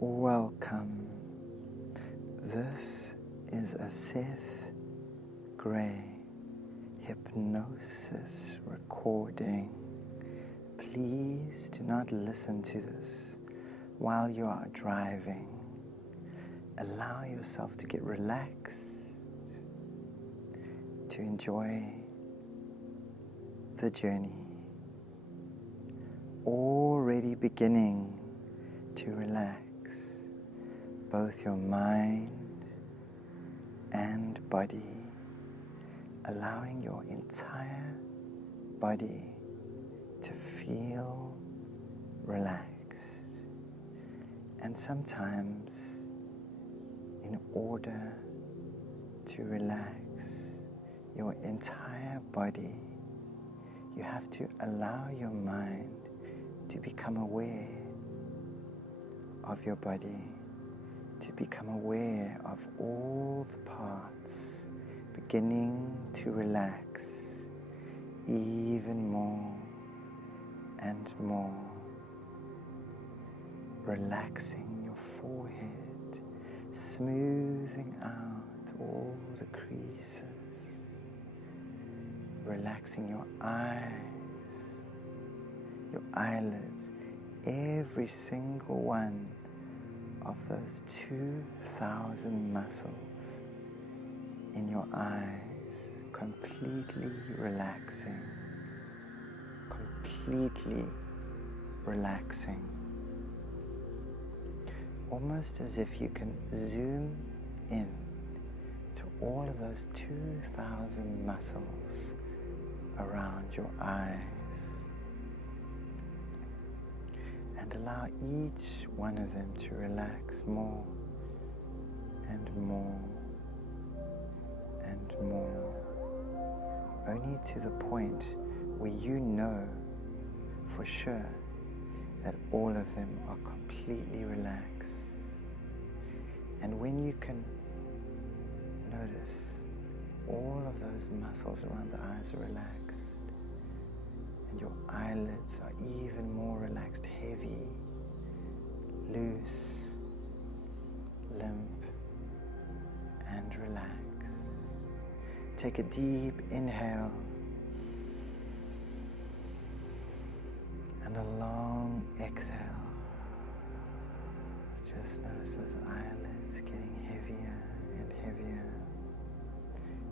Welcome. This is a Seth Gray hypnosis recording. Please do not listen to this while you are driving. Allow yourself to get relaxed, to enjoy the journey. Already beginning to relax both your mind and body, allowing your entire body to feel relaxed. And sometimes, in order to relax your entire body, you have to allow your mind to become aware of your body, to become aware of all the parts beginning to relax even more and more, relaxing your forehead, smoothing out all the creases, relaxing your eyes, your eyelids, every single one of those 2,000 muscles in your eyes, completely relaxing, almost as if you can zoom in to all of those 2,000 muscles around your eyes. And allow each one of them to relax more and more and more, only to the point where you know for sure that all of them are completely relaxed. And when you can notice all of those muscles around the eyes are relaxed, and your eyelids are even more relaxed, heavy, loose, limp, and relaxed. Take a deep inhale and a long exhale. Just notice those eyelids getting heavier and heavier.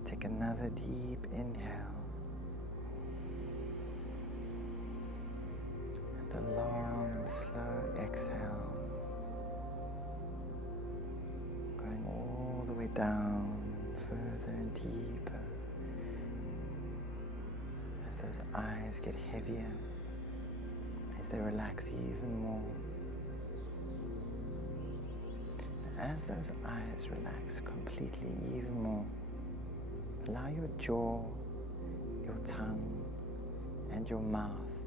Take another deep inhale. A long, slow exhale, going all the way down, further and deeper, as those eyes get heavier, as they relax even more. And as those eyes relax completely even more, allow your jaw, your tongue, and your mouth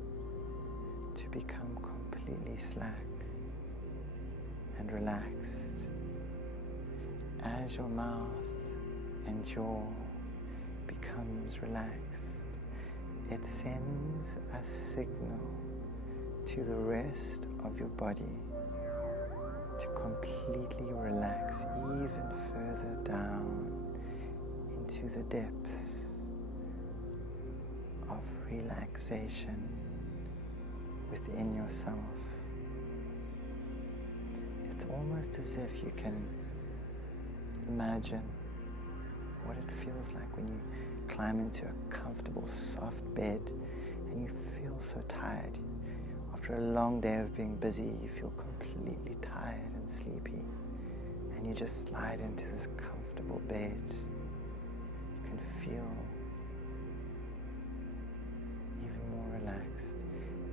to become completely slack and relaxed. As your mouth and jaw becomes relaxed, it sends a signal to the rest of your body to completely relax even further down into the depths of relaxation within yourself. It's almost as if you can imagine what it feels like when you climb into a comfortable, soft bed and you feel so tired. After a long day of being busy, you feel completely tired and sleepy, and you just slide into this comfortable bed. You can feel even more relaxed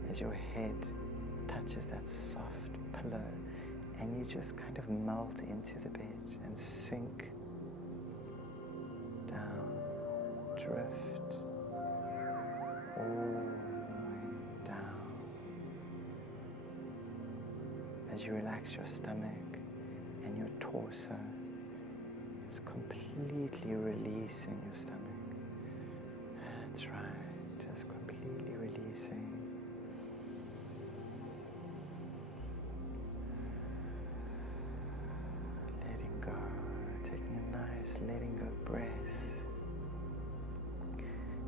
as your head touches that soft pillow, and you just kind of melt into the bed and sink down, drift all the way down. As you relax your stomach and your torso, it's completely releasing your stomach. That's right, just completely releasing. Just letting go breath.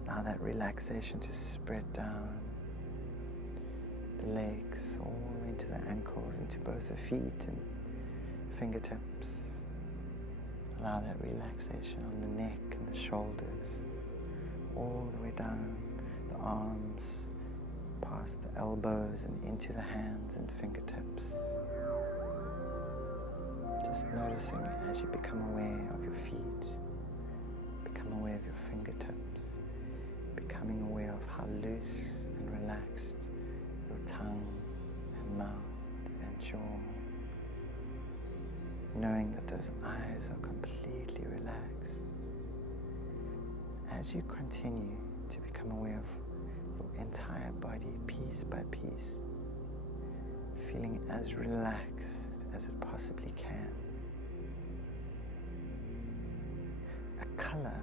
Allow that relaxation to spread down the legs, all the way to the ankles, into both the feet and fingertips. Allow that relaxation on the neck and the shoulders, all the way down the arms, past the elbows and into the hands and fingertips. Just noticing as you become aware of your feet, become aware of your fingertips, becoming aware of how loose and relaxed your tongue and mouth and jaw. Knowing that those eyes are completely relaxed. As you continue to become aware of your entire body, piece by piece, feeling as relaxed as it possibly can. A color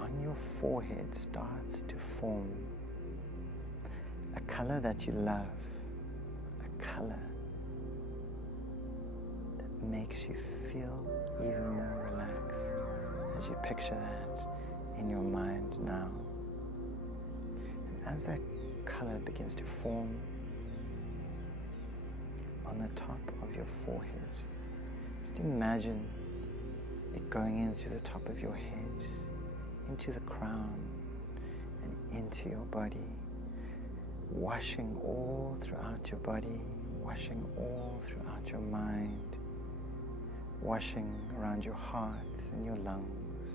on your forehead starts to form. A color that you love. A color that makes you feel even more relaxed as you picture that in your mind now. And as that color begins to form on the top of your forehead, just imagine it going into the top of your head, into the crown, and into your body, washing all throughout your body, washing all throughout your mind, washing around your heart and your lungs,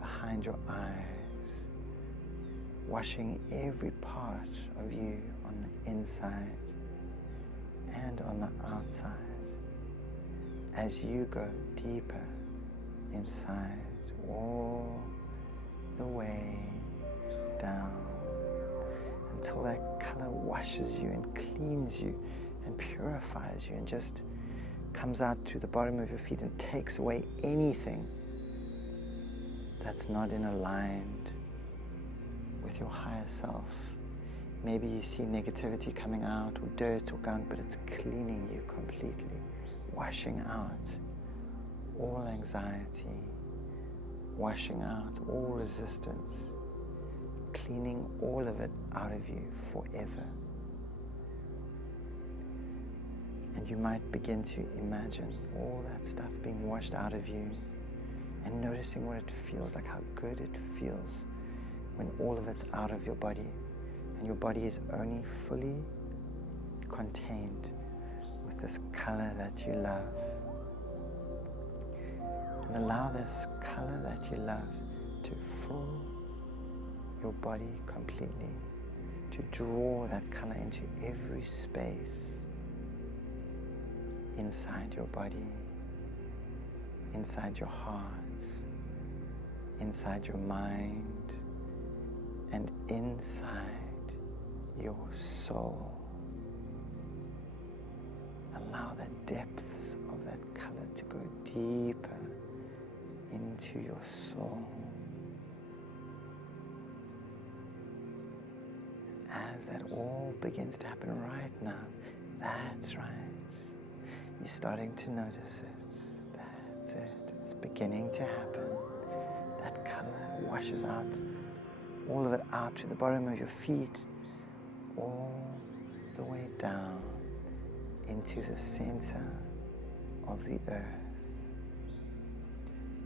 behind your eyes, washing every part of you on the inside and on the outside as you go deeper inside, all the way down until that color washes you and cleans you and purifies you and just comes out to the bottom of your feet and takes away anything that's not in aligned with your higher self. Maybe you see negativity coming out or dirt or gunk, but it's cleaning you completely, washing out all anxiety, washing out all resistance, cleaning all of it out of you forever. And you might begin to imagine all that stuff being washed out of you and noticing what it feels like, how good it feels when all of it's out of your body and your body is only fully contained with this color that you love. And allow this color that you love to fill your body completely, to draw that color into every space inside your body, inside your heart, inside your mind, and inside your soul. Allow the depths of that color to go deeper into your soul. As that all begins to happen right now, that's right. You're starting to notice it. That's it. It's beginning to happen. That color washes out, all of it out to the bottom of your feet, all the way down into the center of the earth.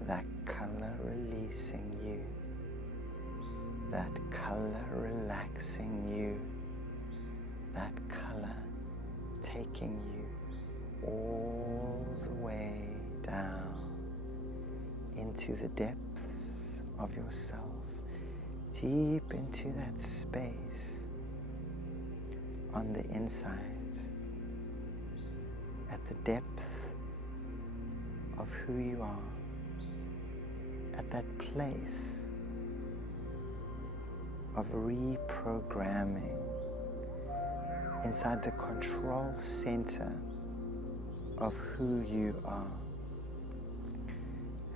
That color releasing you. That color relaxing you. That color taking you all the way down into the depths of yourself, deep into that space on the inside, at the depth of who you are, at that place of reprogramming inside the control center of who you are.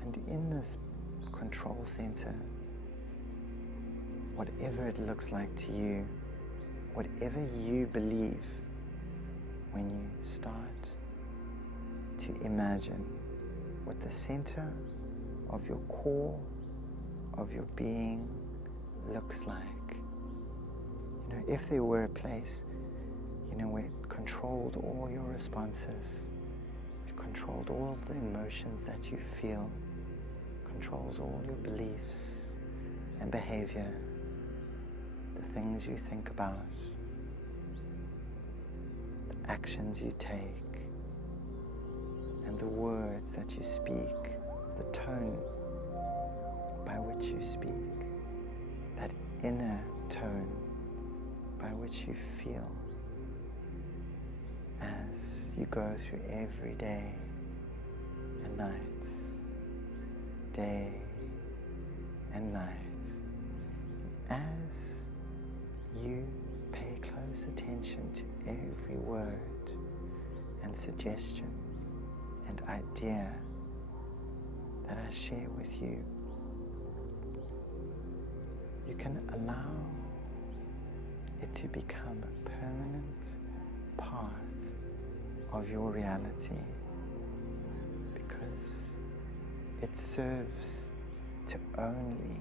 And in this control center, whatever it looks like to you, whatever you believe, when you start to imagine what the center of your core, of your being looks like. If there were a place, where it controlled all your responses, it controlled all the emotions that you feel, controls all your beliefs and behavior, the things you think about, the actions you take, and the words that you speak, the tone by which you speak, that inner tone by which you feel as you go through every day and night, day and night, as you pay close attention to every word and suggestion and idea that I share with you. You can allow it to become a permanent part of your reality, because it serves to only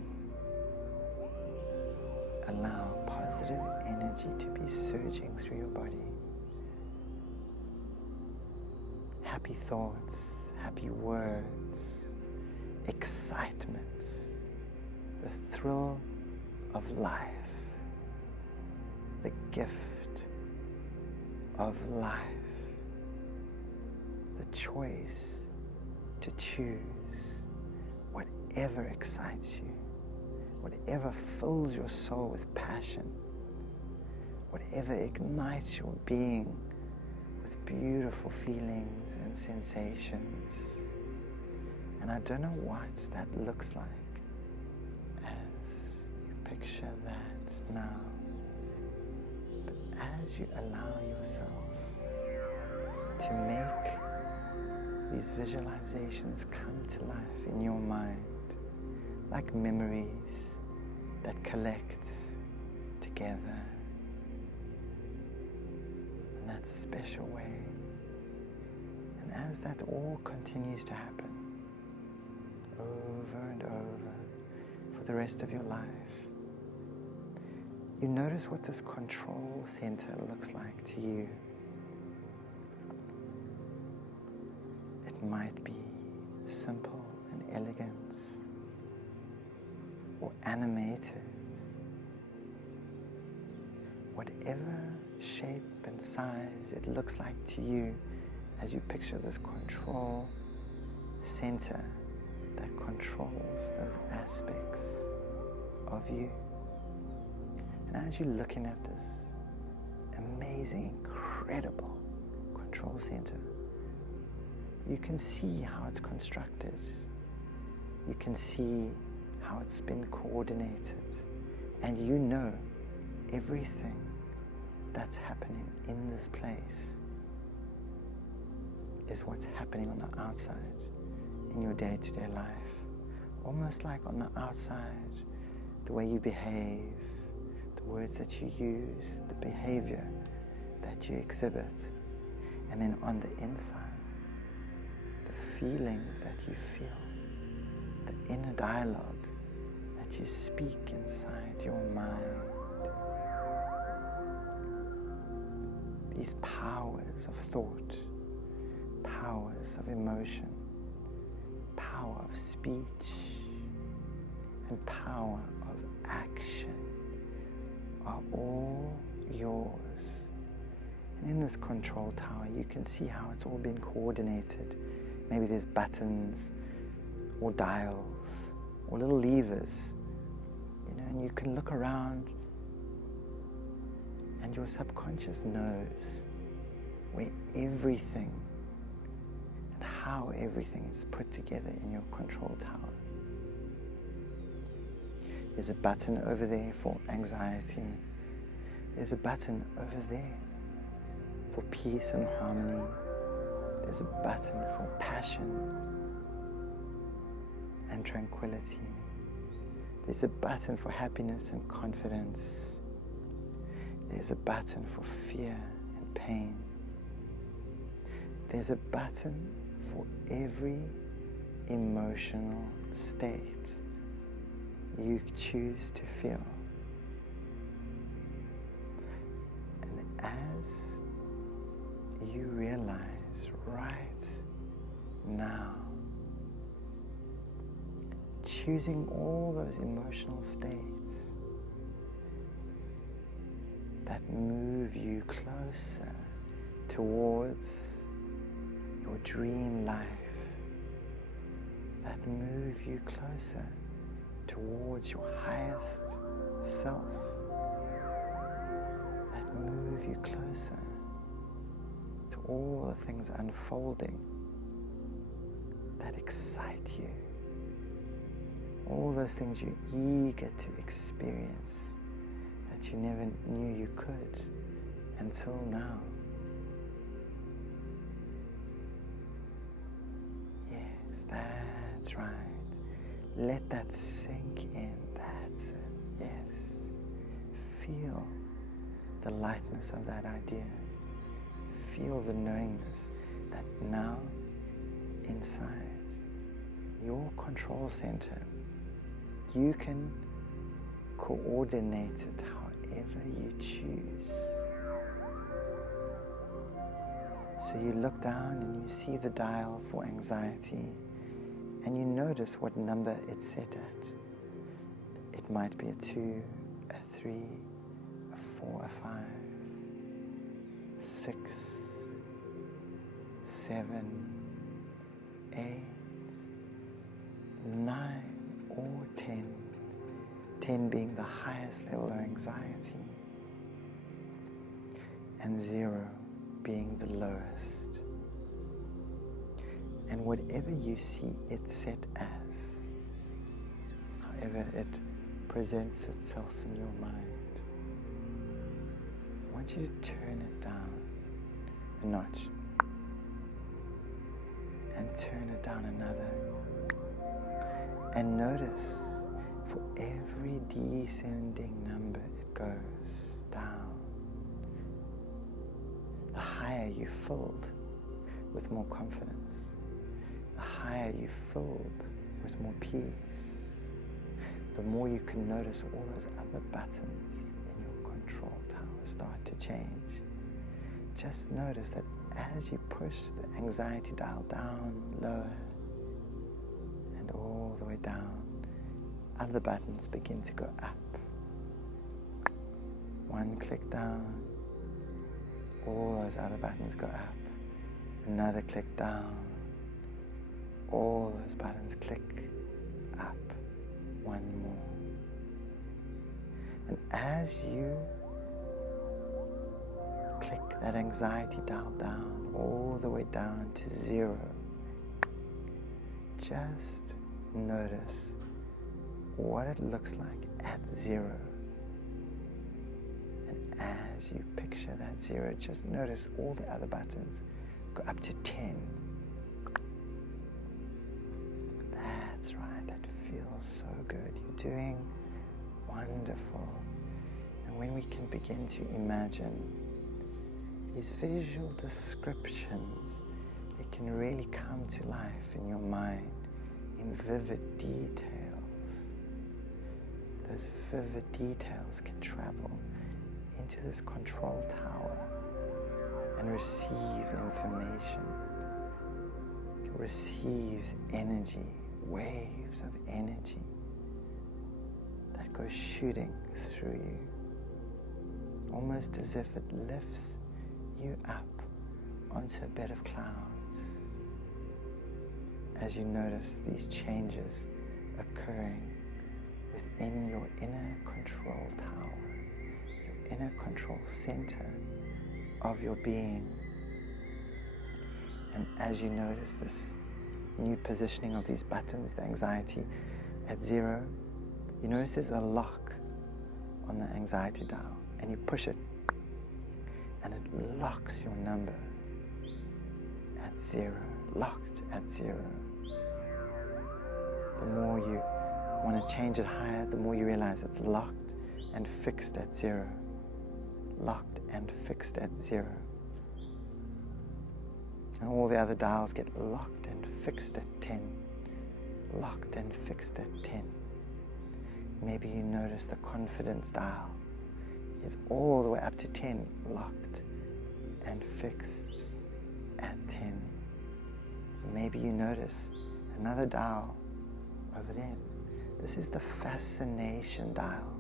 allow positive energy to be surging through your body. Happy thoughts, happy words, excitement, the thrill of life, the gift of life, the choice to choose whatever excites you, whatever fills your soul with passion, whatever ignites your being with beautiful feelings and sensations. And I don't know what that looks like as you picture that now. But as you allow yourself to make these visualizations come to life in your mind, like memories that collect together in that special way. And as that all continues to happen over and over for the rest of your life, you notice what this control center looks like to you. It might be simple and elegant, or animated. Whatever shape and size it looks like to you as you picture this control center that controls those aspects of you. And as you're looking at this amazing, incredible control center, you can see how it's constructed. You can see how it's been coordinated. And you know everything that's happening in this place is what's happening on the outside in your day-to-day life. Almost like on the outside, the way you behave, the words that you use, the behavior that you exhibit. And then on the inside, the feelings that you feel, the inner dialogue that you speak inside your mind. These powers of thought, powers of emotion, power of speech, and power of action are all yours. And in this control tower, you can see how it's all been coordinated. Maybe there's buttons or dials or little levers, and you can look around and your subconscious knows where everything and how everything is put together in your control tower. There's a button over there for anxiety. There's a button over there for peace and harmony. There's a button for passion and tranquility. There's a button for happiness and confidence. There's a button for fear and pain. There's a button for every emotional state you choose to feel. And as you realize right now, choosing all those emotional states that move you closer towards your dream life, that move you closer towards your highest self, that move you closer to all the things unfolding that excite you, all those things you're eager to experience that you never knew you could until now. Yes, that's right. Let that sink in. That's it. Yes. Feel the lightness of that idea. Feel the knowingness that now inside your control center, you can coordinate it however you choose. So you look down and you see the dial for anxiety, and you notice what number it's set at. It might be a 2, a 3, a 4, a 5, 6, 7, 8, 9, or 10. 10 being the highest level of anxiety, and 0 being the lowest. And whatever you see it set as, however it presents itself in your mind, I want you to turn it down a notch and turn it down another, and notice for every descending number it goes down, the higher you filled with more confidence, the higher you filled with more peace, the more you can notice all those other buttons in your control tower start to change. Just notice that as you push the anxiety dial down, lower, and all the way down, other buttons begin to go up. One click down, all those other buttons go up. Another click down, all those buttons click up. One more. And as you click that anxiety dial down, all the way down to 0, just notice what it looks like at 0. And as you picture that 0, just notice all the other buttons go up to 10. That's right, that feels so good. You're doing wonderful. And when we can begin to imagine these visual descriptions, it can really come to life in your mind in vivid details. Those vivid details can travel into this control tower and receive information. It receives energy, waves of energy that go shooting through you, almost as if it lifts you up onto a bed of clouds as you notice these changes occurring within your inner control tower, your inner control center of your being. And as you notice this new positioning of these buttons, the anxiety at 0, you notice there's a lock on the anxiety dial, and you push it, and it locks your number at 0, locked at 0. The more you want to change it higher, the more you realize it's locked and fixed at 0. Locked and fixed at 0. And all the other dials get locked and fixed at 10. locked and fixed at 10. Maybe you notice the confidence dial is all the way up to 10, locked and fixed at 10. Maybe you notice another dial over there. This is the fascination dial.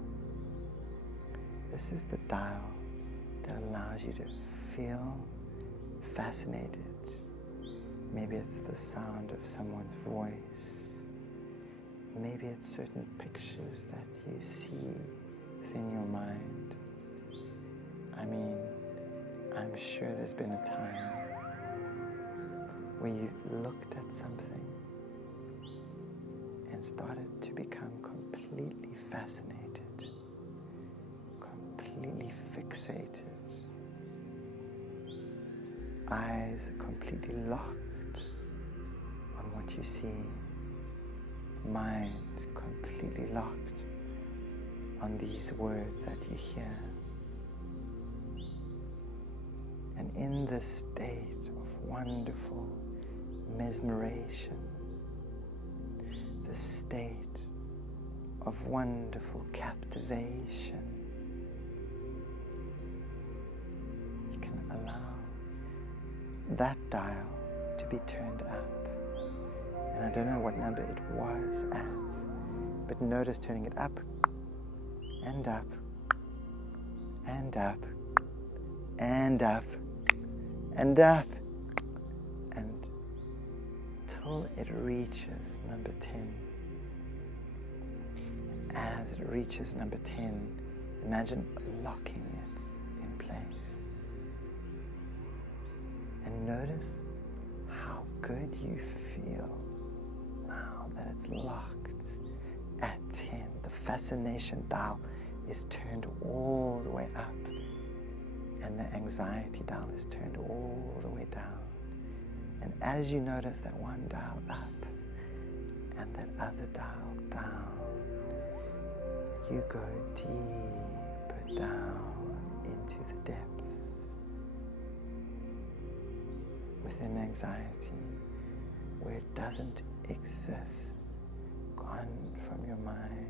This is the dial that allows you to feel fascinated. Maybe it's the sound of someone's voice. Maybe it's certain pictures that you see within your mind. I mean, I'm sure there's been a time where you looked at something and started to become completely fascinated, completely fixated. Eyes completely locked on what you see. Mind completely locked on these words that you hear. And in this state of wonderful mesmeration, this state of wonderful captivation, you can allow that dial to be turned up. And I don't know what number it was at, but notice turning it up and up and up and up and up until it reaches number 10. As it reaches number 10, imagine locking it in place. And notice how good you feel now that it's locked at 10. The fascination dial is turned all the way up, and the anxiety dial is turned all the way down. And as you notice that one dial up and that other dial down, you go deeper down into the depths within anxiety, where it doesn't exist, gone from your mind,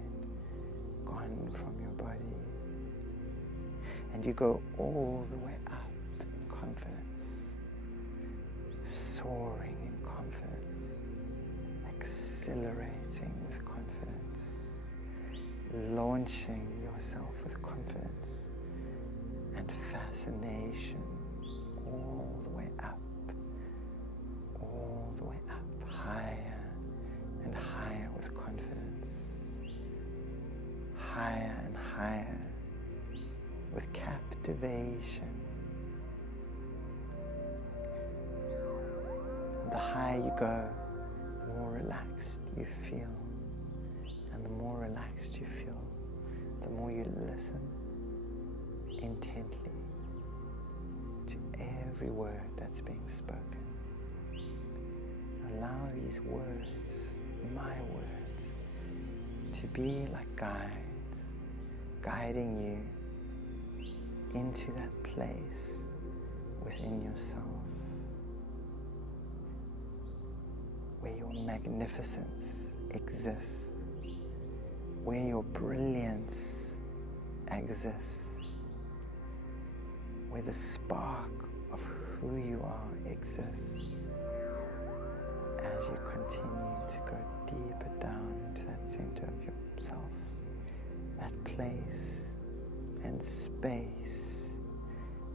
gone from your body. And you go all the way up in confidence, soaring in confidence, exhilarating with confidence, launching yourself with confidence and fascination all the way up, higher and higher with confidence, higher and higher with captivation. And the higher you go, the more relaxed you feel. And the more relaxed you feel, the more you listen intently to every word that's being spoken. Allow these words, my words, to be like guides, guiding you into that place within yourself where your magnificence exists, where your brilliance exists, where the spark of who you are exists. As you continue to go deeper down into that center of yourself, that place and space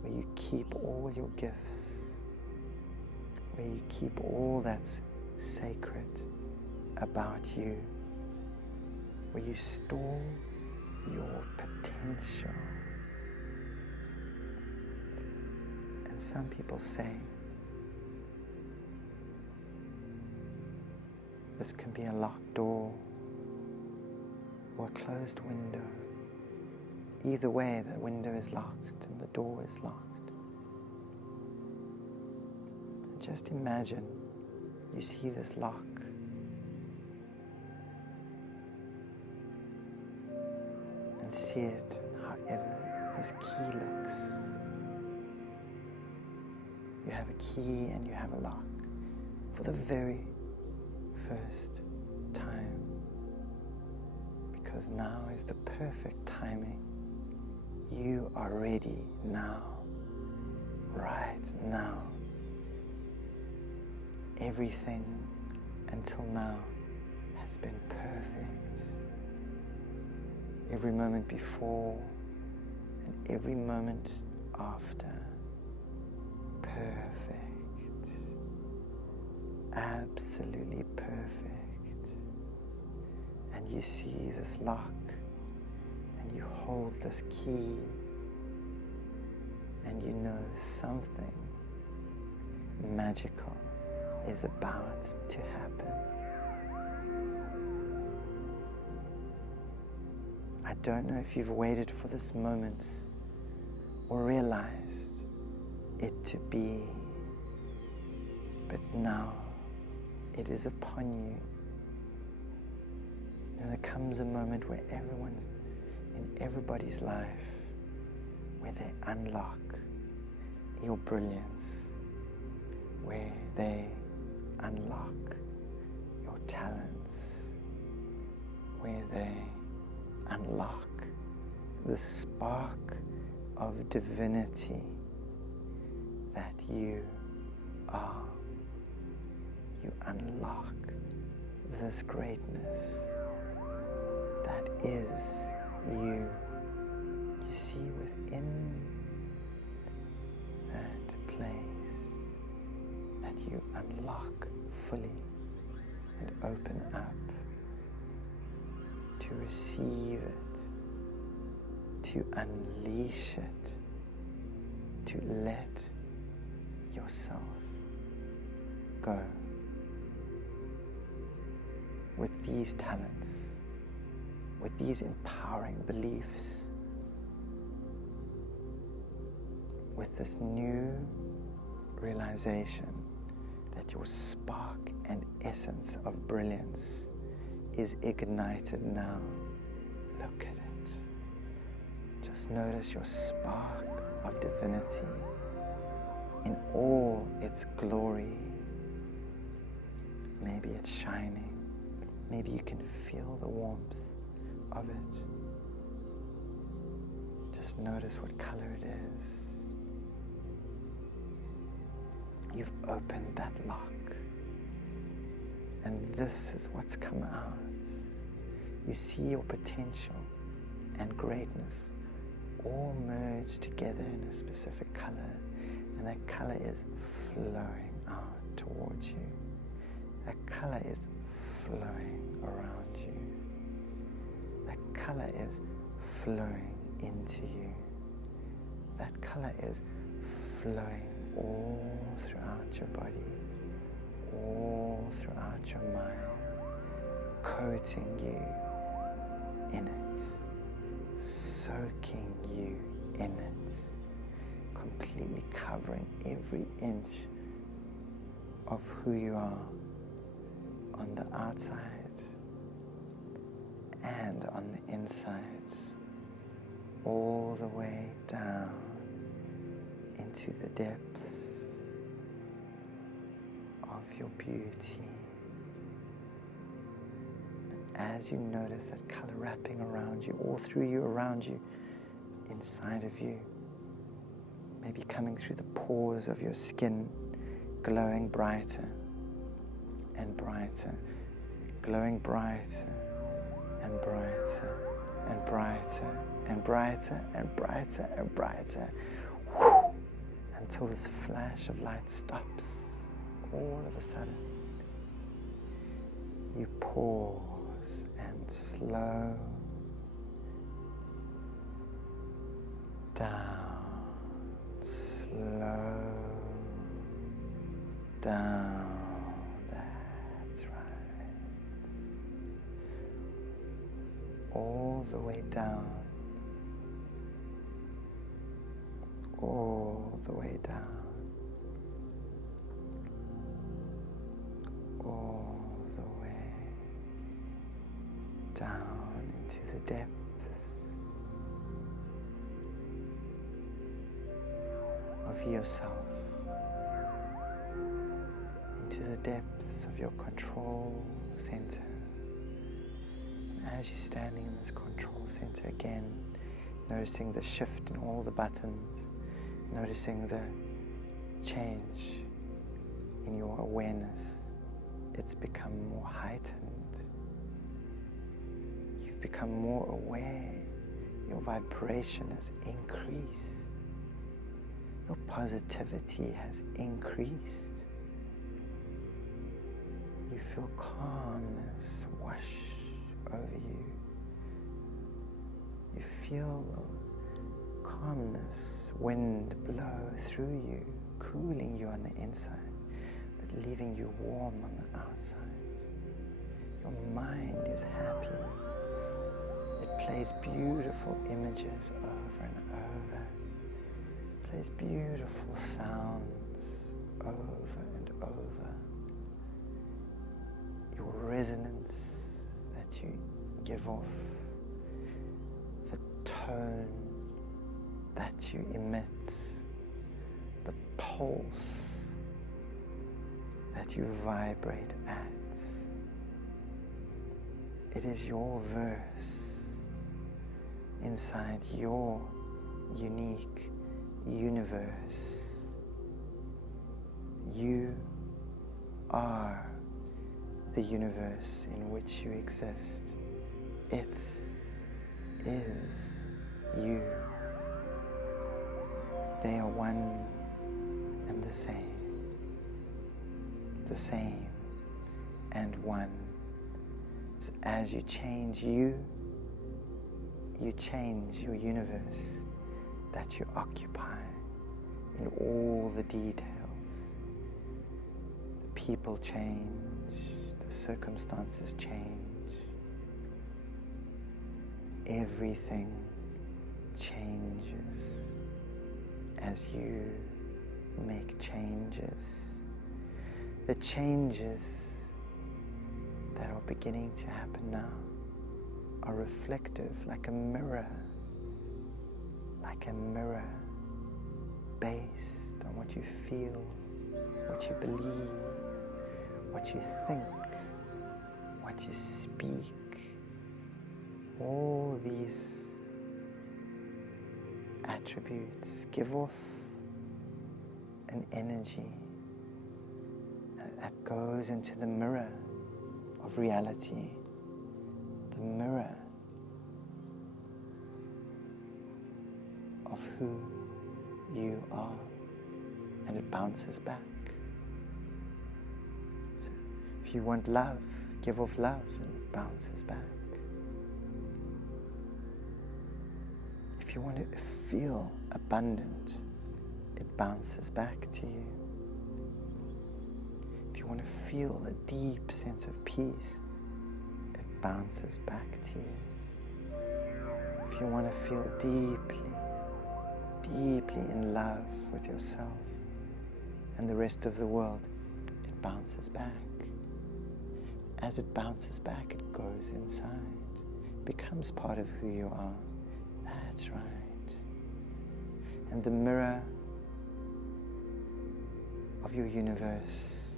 where you keep all your gifts, where you keep all that's sacred about you, where you store your potential. And some people say, this can be a locked door or a closed window. Either way, the window is locked and the door is locked. Just imagine you see this lock. And see it however this key looks. You have a key and you have a lock. For the very first because now is the perfect timing. You are ready now, right now. Everything until now has been perfect. Every moment before and every moment after, perfect, absolutely perfect. And you see this lock, and you hold this key, and you know something magical is about to happen. I don't know if you've waited for this moment or realized it to be, but now it is upon you. And there comes a moment where in everybody's life, where they unlock your brilliance, where they unlock your talents, where they unlock the spark of divinity that you are. You unlock this greatness that is you. You see, within that place that you unlock fully and open up to receive it, to unleash it, to let yourself go. With these talents, with these empowering beliefs, with this new realization that your spark and essence of brilliance is ignited now. Look at it. Just notice your spark of divinity in all its glory. Maybe it's shining. Maybe you can feel the warmth of it. Just notice what color it is. You've opened that lock. And this is what's come out. You see your potential and greatness all merge together in a specific color. And that color is flowing out towards you. That color is flowing around you. That color is flowing into you. That color is flowing all throughout your body, all throughout your mind, coating you in it, soaking you in it, completely covering every inch of who you are on the outside and on the inside, all the way down into the depths of your beauty. As you notice that color wrapping around you, all through you, around you, inside of you, maybe coming through the pores of your skin, glowing brighter and brighter, glowing brighter and brighter and brighter and brighter and brighter and brighter, until this flash of light stops. All of a sudden, you pause and slow down, slow down. That's right. All the way down. All the way down. All the way down into the depths of yourself, into the depths of your control center. As you're standing in this control center again, noticing the shift in all the buttons, noticing the change in your awareness. It's become more heightened. You've become more aware. Your vibration has increased. Your positivity has increased. You feel calmness wash over you. You feel the calmness wind blow through you, cooling you on the inside, but leaving you warm on the outside. Your mind is happy. It plays beautiful images over and over. It plays beautiful sounds over and over. Your resonance that you give off, the tone that you emit, the pulse that you vibrate at. It is your verse inside your unique universe. You are the universe in which you exist. It is you. They are one and the same and one. So as you change you change your universe that you occupy in all the details. The people change, the circumstances change, everything changes as you make changes. The changes that are beginning to happen now are reflective, like a mirror based on what you feel, what you believe, what you think, what you speak. All these attributes give off an energy that goes into the mirror of reality, the mirror of who you are, and it bounces back. So if you want love, give off love and it bounces back. If you want to feel abundant, it bounces back to you. If you want to feel a deep sense of peace, it bounces back to you. If you want to feel deeply in love with yourself and the rest of the world, it bounces back. As it bounces back, it goes inside, becomes part of who you are. That's right. And the mirror of your universe,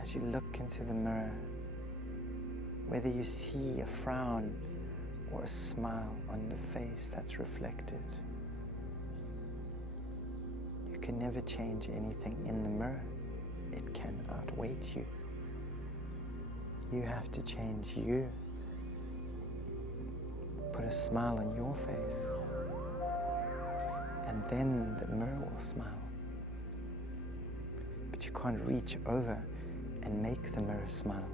as you look into the mirror, whether you see a frown or a smile on the face that's reflected, you can never change anything in the mirror. It can outweigh you. You have to change you. Put a smile on your face, and then the mirror will smile. But you can't reach over and make the mirror smile.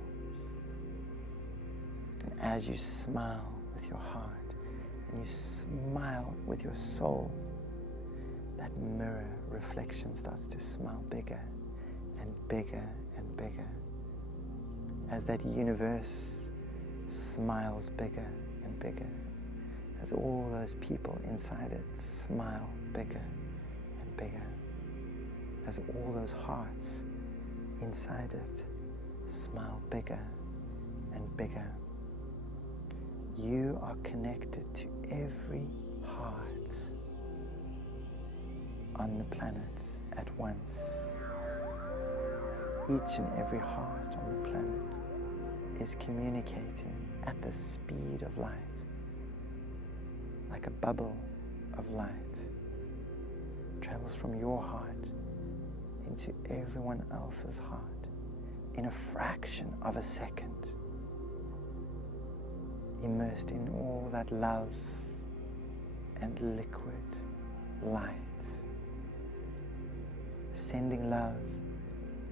And as you smile with your heart and you smile with your soul, that mirror reflection starts to smile bigger and bigger and bigger. As that universe smiles bigger and bigger, as all those people inside it smile bigger and bigger, as all those hearts inside it smile bigger and bigger. You are connected to every heart on the planet at once. Each and every heart on the planet is communicating at the speed of light, like a bubble of light, travels from your heart into everyone else's heart in a fraction of a second, immersed in all that love and liquid light, sending love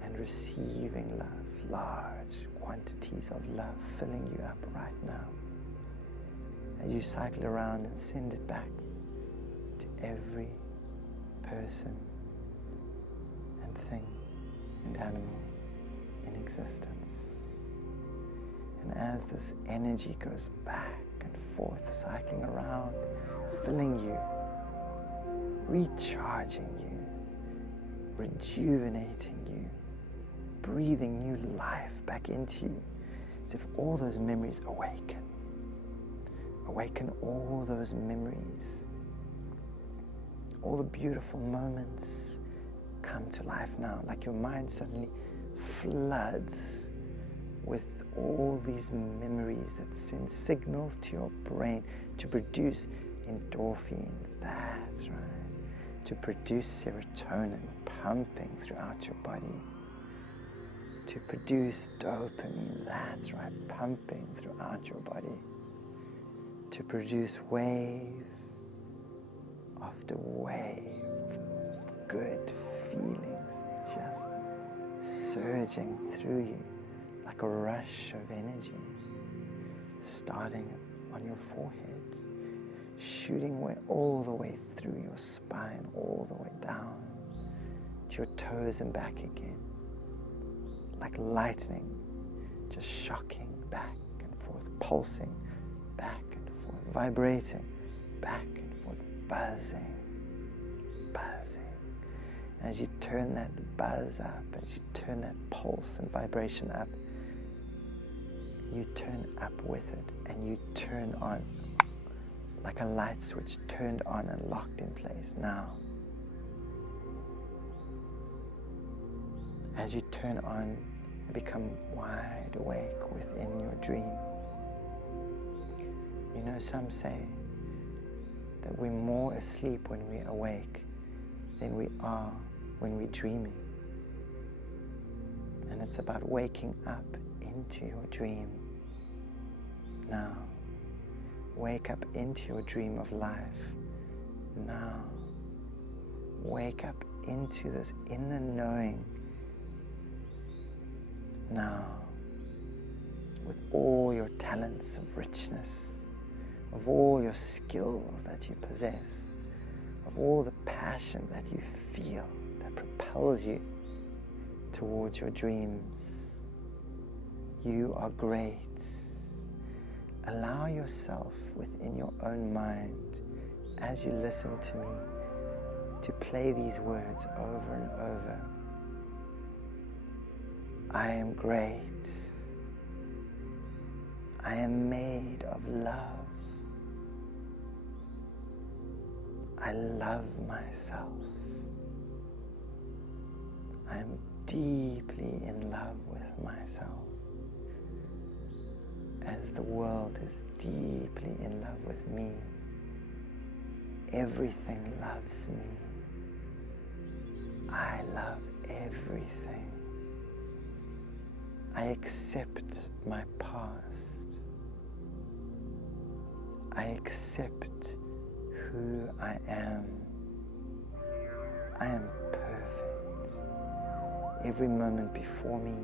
and receiving love, large quantities of love filling you up right now as you cycle around and send it back to every person and thing and animal in existence. And as this energy goes back and forth, cycling around, filling you, recharging you, rejuvenating you, breathing new life back into you, as if all those memories awaken all those memories. All the beautiful moments come to life now, like your mind suddenly floods with all these memories that send signals to your brain to produce endorphins, that's right, to produce serotonin pumping throughout your body, to produce dopamine, that's right, pumping throughout your body, to produce wave after wave of good feelings just surging through you like a rush of energy, starting on your forehead, shooting away all the way through your spine, all the way down to your toes and back again, like lightning, just shocking back and forth, pulsing back and forth, vibrating back and forth, buzzing. As you turn that buzz up, as you turn that pulse and vibration up, you turn up with it and you turn on like a light switch turned on and locked in place now. As you turn on and become wide awake within your dream. You know, some say that we're more asleep when we're awake than we are when we're dreaming. And it's about waking up into your dream now. Wake up into your dream of life now. Wake up into this inner knowing now, with all your talents of richness, of all your skills that you possess, of all the passion that you feel that propels you towards your dreams. You are great. Allow yourself within your own mind, as you listen to me, to play these words over and over. I am great. I am made of love. I love myself. I am deeply in love with myself, as the world is deeply in love with me. Everything loves me. I love everything. I accept my past. I accept who I am. I am perfect. Every moment before me,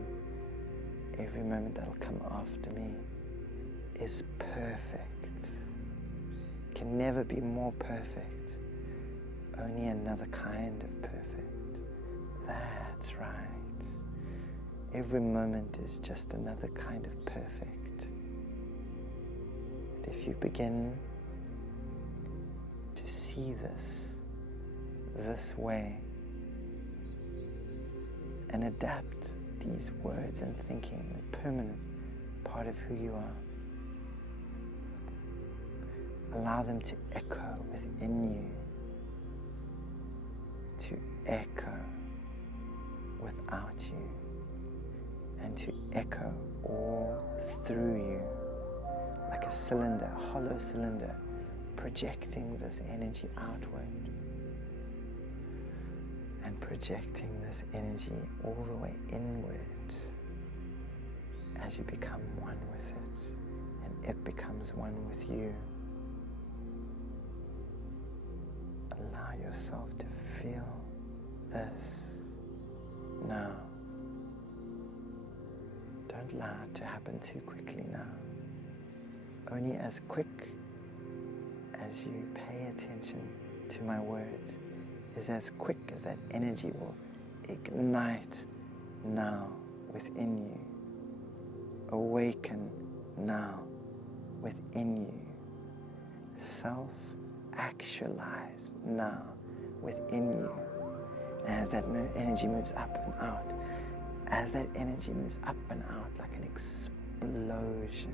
every moment that'll come after me is perfect. Can never be more perfect. Only another kind of perfect. That's right. Every moment is just another kind of perfect. And if you begin to see this way, and adapt these words and thinking a permanent part of who you are, allow them to echo within you, to echo without you, and to echo all through you, like a cylinder, a hollow cylinder, projecting this energy outward and projecting this energy all the way inward as you become one with it and it becomes one with you. Allow yourself to feel this now. Don't allow it to happen too quickly now. Only as quick as you pay attention to my words is as quick as that energy will ignite now within you. Awaken now within you. Self-actualize now within you. As that energy moves up and out, as that energy moves up and out like an explosion,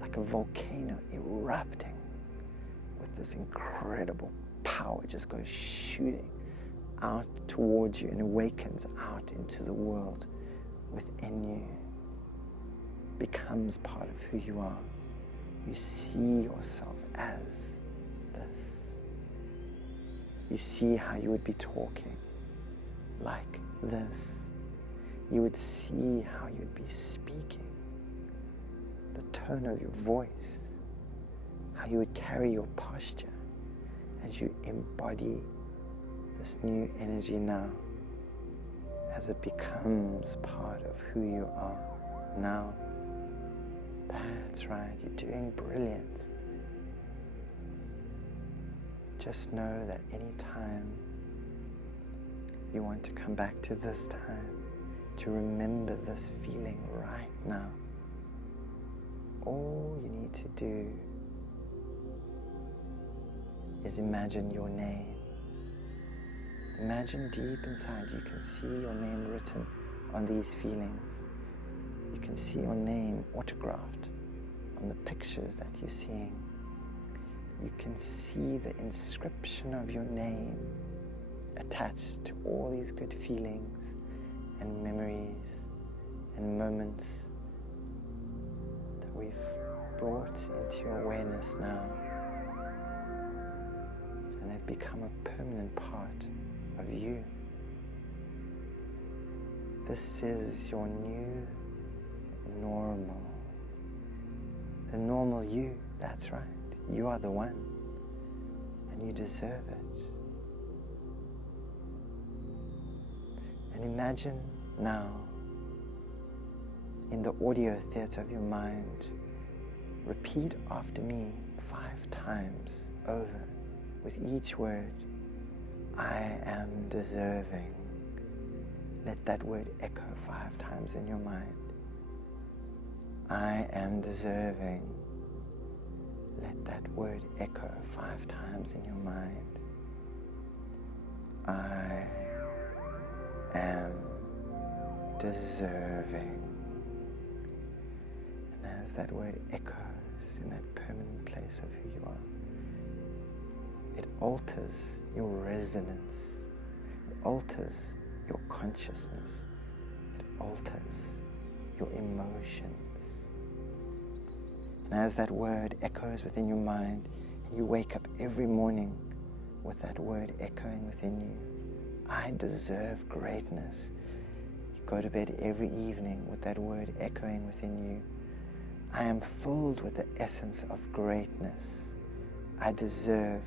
like a volcano erupting with this incredible power, just goes shooting out towards you and awakens out into the world within you, becomes part of who you are. You see yourself as this. You see how you would be talking like this. You would see how you'd be speaking, the tone of your voice, how you would carry your posture as you embody this new energy now, as it becomes part of who you are now. That's right, you're doing brilliant. Just know that any time you want to come back to this time, to remember this feeling right now, all you need to do is imagine your name. Imagine deep inside you can see your name written on these feelings. You can see your name autographed on the pictures that you're seeing. You can see the inscription of your name attached to all these good feelings and memories and moments that we've brought into your awareness now. And they've become a permanent part of you. This is your new normal. The normal you, that's right. You are the one, and you deserve it. And imagine now, in the audio theater of your mind, repeat after me 5 times over with each word, I am deserving. Let that word echo 5 times in your mind. I am deserving. Let that word echo 5 times in your mind. I am deserving. And as that word echoes in that permanent place of who you are, it alters your resonance. It alters your consciousness. It alters your emotions. And as that word echoes within your mind, and you wake up every morning with that word echoing within you, I deserve greatness. You go to bed every evening with that word echoing within you, I am filled with the essence of greatness. I deserve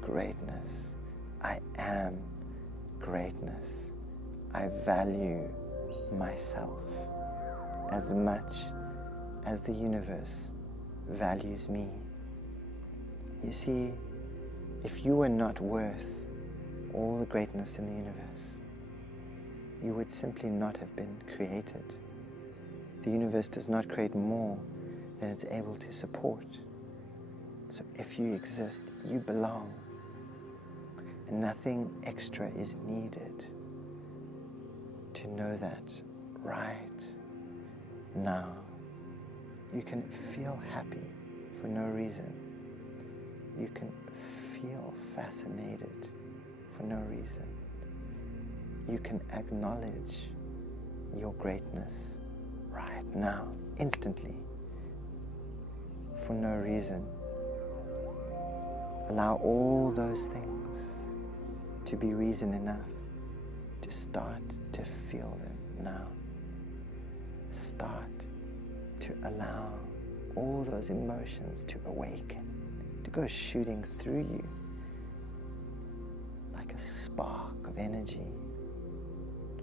greatness. I am greatness. I value myself as much as the universe values me. You see, if you were not worth all the greatness in the universe, you would simply not have been created. The universe does not create more than it's able to support. So if you exist, you belong, and nothing extra is needed to know that right now. You can feel happy for no reason. You can feel fascinated for no reason. You can acknowledge your greatness right now, instantly, for no reason. Allow all those things to be reason enough to start to feel them now. Start to allow all those emotions to awaken, to go shooting through you like a spark of energy,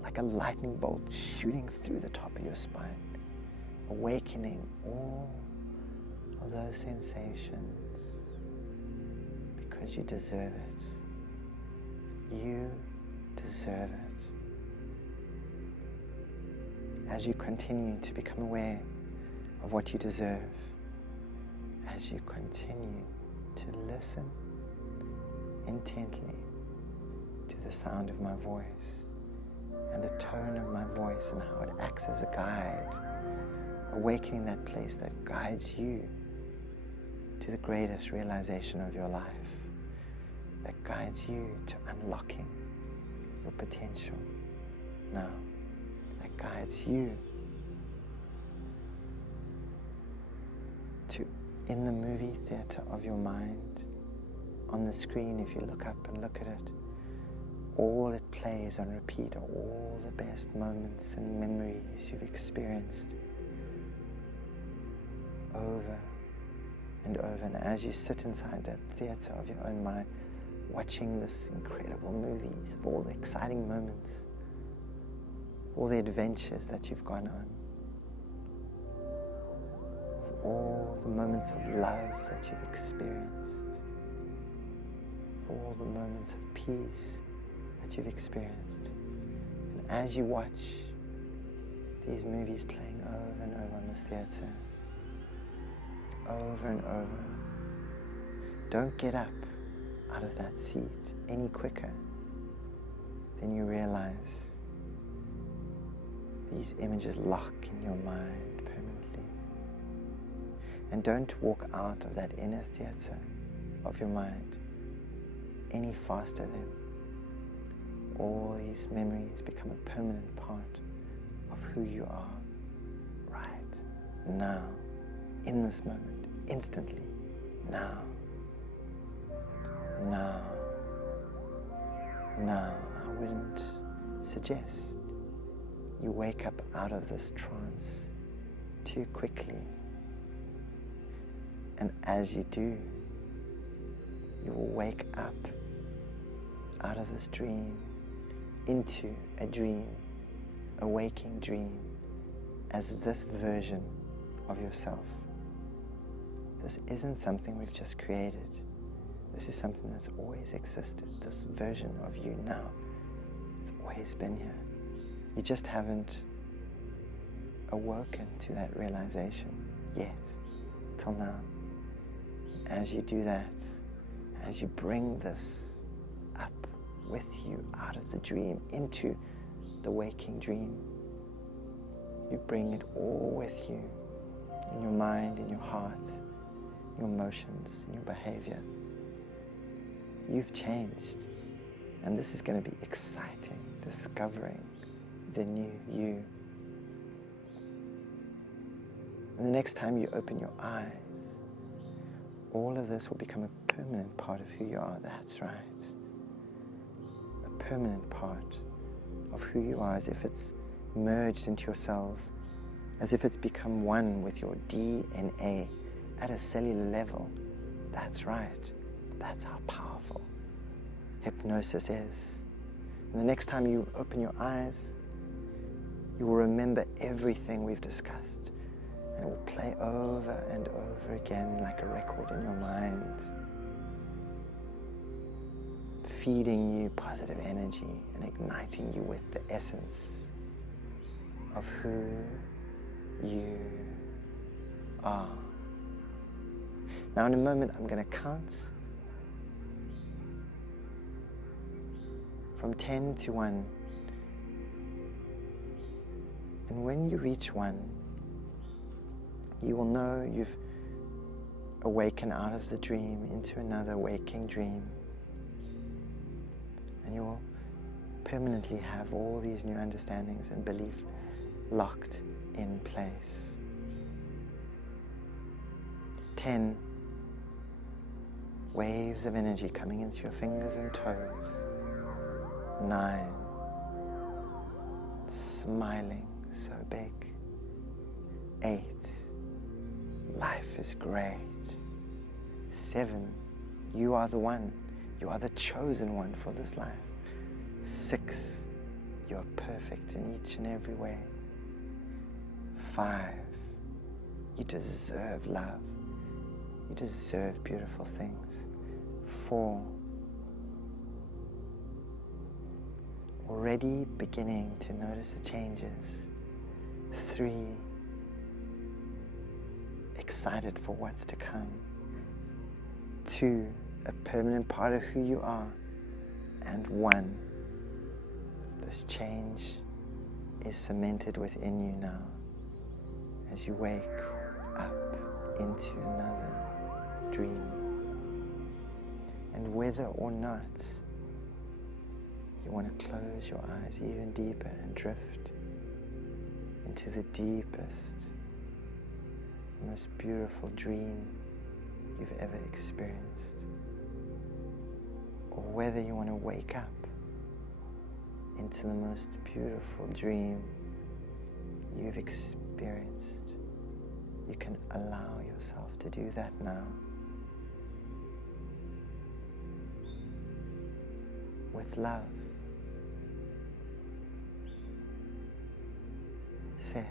like a lightning bolt shooting through the top of your spine, awakening all of those sensations, because you deserve it. You deserve it. As you continue to become aware of what you deserve, as you continue to listen intently to the sound of my voice and the tone of my voice and how it acts as a guide, awakening that place that guides you to the greatest realization of your life, that guides you to unlocking your potential now, that guides you to, in the movie theater of your mind, on the screen, if you look up and look at it, all it plays on repeat are all the best moments and memories you've experienced over and over. And as you sit inside that theater of your own mind, watching this incredible movies of all the exciting moments, all the adventures that you've gone on, of all the moments of love that you've experienced, of all the moments of peace that you've experienced. And as you watch these movies playing over and over on this theater, over and over, don't get up out of that seat any quicker than you realize these images lock in your mind permanently. And don't walk out of that inner theater of your mind any faster than all these memories become a permanent part of who you are right now, in this moment, instantly, now. Now, I wouldn't suggest you wake up out of this trance too quickly. And as you do, you will wake up out of this dream into a dream, a waking dream, as this version of yourself. This isn't something we've just created. This is something that's always existed. This version of you now, it's always been here. You just haven't awoken to that realization yet, till now. As you do that, as you bring this up with you out of the dream into the waking dream, you bring it all with you in your mind, in your heart, your emotions, in your behavior. You've changed, and this is going to be exciting, discovering the new you. And the next time you open your eyes, all of this will become a permanent part of who you are. That's right. A permanent part of who you are, as if it's merged into your cells, as if it's become one with your DNA at a cellular level. That's right. That's how powerful hypnosis is. And the next time you open your eyes, you will remember everything we've discussed. And it will play over and over again like a record in your mind, feeding you positive energy and igniting you with the essence of who you are. Now in a moment I'm going to count from 10 to 1. And when you reach 1, you will know you've awakened out of the dream into another waking dream. And you will permanently have all these new understandings and belief locked in place. 10 waves of energy coming into your fingers and toes. 9, smiling so big. 8, life is great. 7, you are the one. You are the chosen one for this life. 6, you are perfect in each and every way. 5, you deserve love. You deserve beautiful things. 4, already beginning to notice the changes. 3, excited for what's to come. 2, a permanent part of who you are. And 1, this change is cemented within you now as you wake up into another dream. And whether or not you want to close your eyes even deeper and drift into the deepest, most beautiful dream you've ever experienced, or whether you want to wake up into the most beautiful dream you've experienced, you can allow yourself to do that now. With love, Seth.